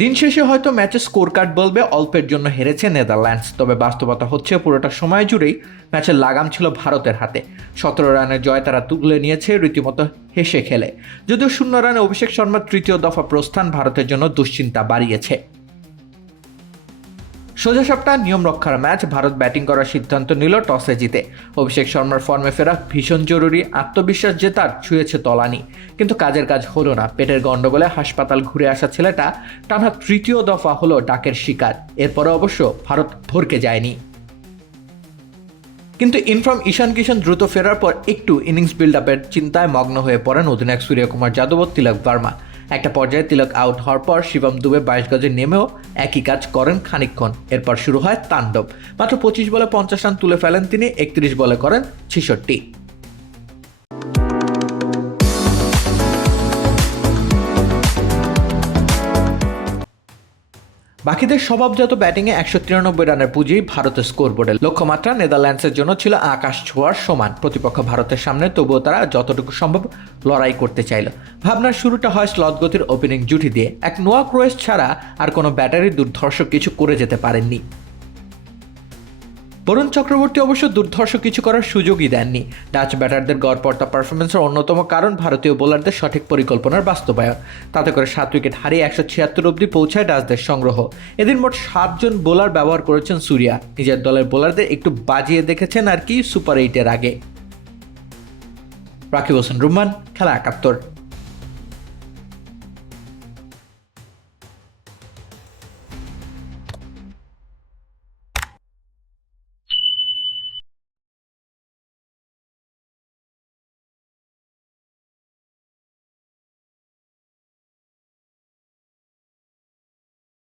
দিন শেষে হয়তো ম্যাচের স্কোর কার্ড বলবে অল্পের জন্য হেরেছে নেদারল্যান্ডস, তবে বাস্তবতা হচ্ছে পুরোটা সময় জুড়েই ম্যাচের লাগাম ছিল ভারতের হাতে। 17 রানের জয় তারা তুলে নিয়েছে রীতিমতো হেসে খেলে। যদিও 0 রানে অভিষেক শর্মার তৃতীয় দফা প্রস্থান ভারতের জন্য দুশ্চিন্তা বাড়িয়েছে। সোজা সাপটা নিয়ম রক্ষার ম্যাচ, ভারত ব্যাটিং করার সিদ্ধান্ত নিল টসে জিতে। অভিষেক শর্মার ফর্মে ফেরা ভীষণ জরুরি, আত্মবিশ্বাস জেতার ছুঁয়েছে তলানি, কিন্তু কাজের কাজ হলো না। পেটের গন্ডগোলে হাসপাতাল ঘুরে আসা ছেলেটা টানা তৃতীয় দফা হলো ডাকের শিকার। এরপরে অবশ্য ভারত ভরকে যায়নি, কিন্তু ইনফ্রম ঈশান কিশন দ্রুত ফেরার পর একটু ইনিংস বিল্ড আপের চিন্তায় মগ্ন হয়ে পড়েন অধিনায়ক সূর্যকুমার যাদব ও তিলক ভার্মা। একটা পর্যায়ে তিলক আউট হওয়ার পর শিবম দুবে 22 গজে নেমেও একই কাজ করেন খানিকক্ষণ। এরপর শুরু হয় তাণ্ডব। মাত্র 25 বলে 50 রান তুলে ফেলেন তিনি, 31 বলে করেন 66। বাকিদের স্বভাবজাত ব্যাটিংয়ে 193 রানের পুঁজি ভারতের স্কোরবোর্ডে। লক্ষ্যমাত্রা নেদারল্যান্ডসের জন্য ছিল আকাশ ছোঁয়ার সমান। প্রতিপক্ষ ভারতের সামনে, তবুও তারা যতটুকু সম্ভব লড়াই করতে চাইল। ভাবনার শুরুটা হয় স্লথ গতির ওপেনিং জুটি দিয়ে। এক নোয়া ক্রোয়েস ছাড়া আর কোনো ব্যাটারি দুর্ধর্ষ কিছু করে যেতে পারেননি। বরুণ চক্রবর্তী অবশ্য দুর্ধর্ষ কিছু করার সুযোগই দেননি। ডাচ ব্যাটারদের গড়পড়তা পারফরমেন্সের অন্যতম কারণ ভারতীয় বোলারদের সঠিক পরিকল্পনার বাস্তবায়ন। তাতে করে 7 উইকেট হারিয়ে 176 অবধি পৌঁছায় ডাচদের সংগ্রহ। এদিন মোট 7 জন বোলার ব্যবহার করেছেন সূর্যা। নিজের দলের বোলারদের একটু বাজিয়ে দেখেছেন আর কি সুপার 8-এর আগে। রাকিব হোসেন রুম্মান, খেলা 71।